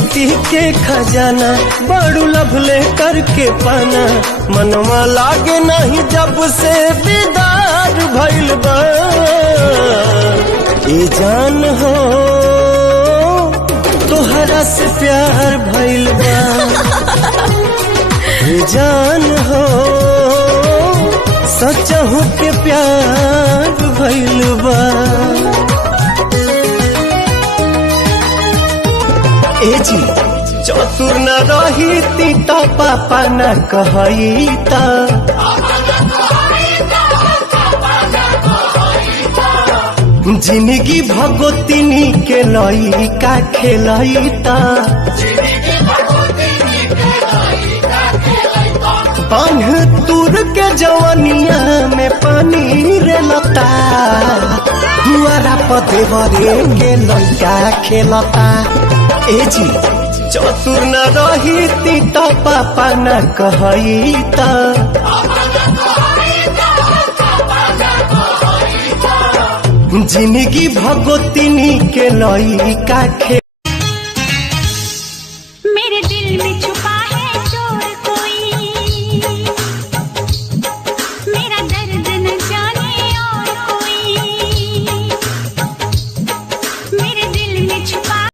Beauty के खजाना बड़ू लभले करके पाना मनवा लागे नहीं जब से दीदार भइल बा ए जान हो तोहरा से प्यार भइल बा ए जान हो सचहु के प्यार भइल बा। ए जी चतुर न रही ती पापा न कहई जिंदगी भगोतिनी के लइका खेलैता बांध तुर के जवनिया में पानी रे लता दुआरा पते भरे के लइका खेलता। ए जी चतुर न रही ती पापा न कहैता जिंदगी भगोतिनी के लइका